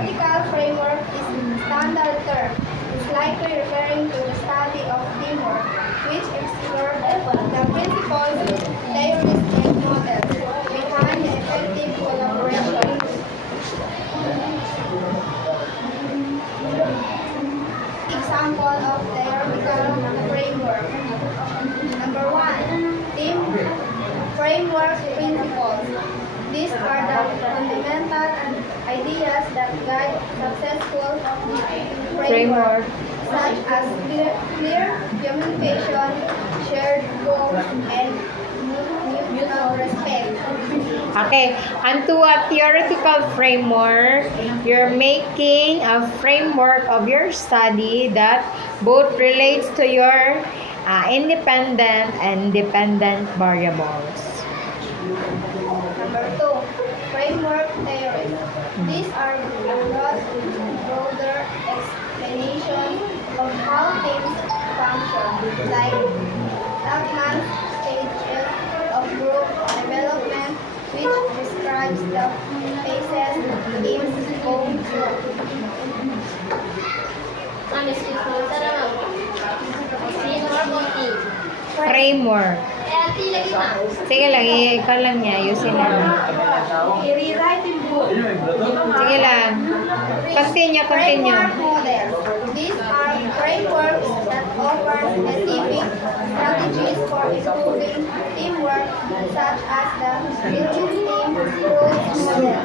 theoretical framework is a standard term. It's likely referring to the study of teamwork, which explores the principles, theories, and models behind the effective collaboration. Example of theoretical framework. Number 1, team framework principles. These are the fundamental ideas that guide successful framework, such as clear communication, shared goals, and mutual respect. Okay, onto a theoretical framework, you're making a framework of your study that both relates to your independent and dependent variables. Number 2, framework theory. These are broader explanations of how teams function, like Lachman's stages of group development, which describes the phases teams go through. Framework. Sige lang, ikaw lang niya, ayusin lang. I-rewrite yung book. Sige lang. Continue. Framework models. These are frameworks that offer specific strategies for improving teamwork, such as the Building Team Rules model.